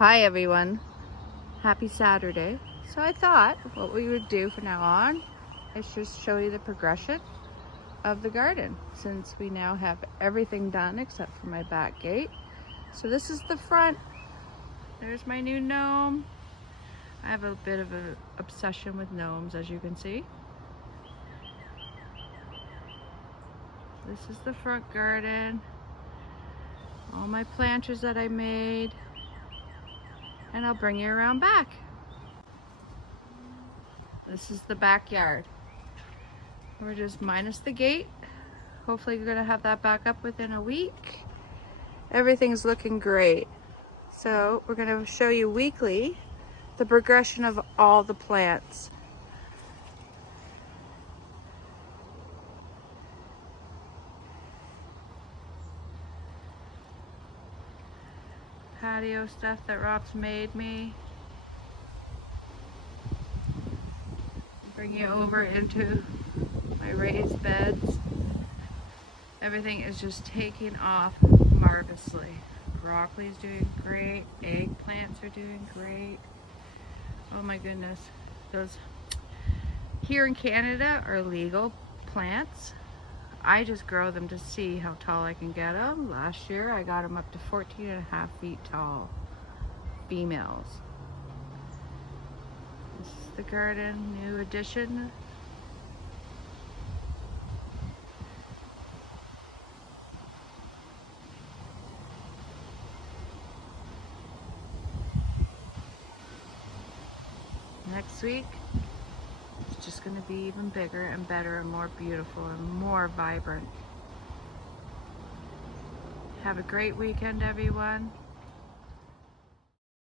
Hi everyone, happy Saturday. So I thought what we would do from now on is just show you the progression of the garden, since we now have everything done except for my back gate. So this is the front. There's my new gnome. I have a bit of an obsession with gnomes, as you can see. This is the front garden. All my planters that I made. And I'll bring you around back. This is the backyard. We're just minus the gate. Hopefully we're gonna have that back up within a week. Everything's looking great. So we're gonna show you weekly the progression of all the plants. Patio stuff that Rob's made me. Bring you over into my raised beds. Everything is just taking off marvelously. Broccoli is doing great. Eggplants are doing great. Oh my goodness. Those here in Canada are legal plants. I just grow them to see how tall I can get them. Last year I got them up to 14.5 feet tall, females. This is the garden, new addition. Next week, it's just going to be even bigger and better and more beautiful and more vibrant. Have a great weekend, everyone.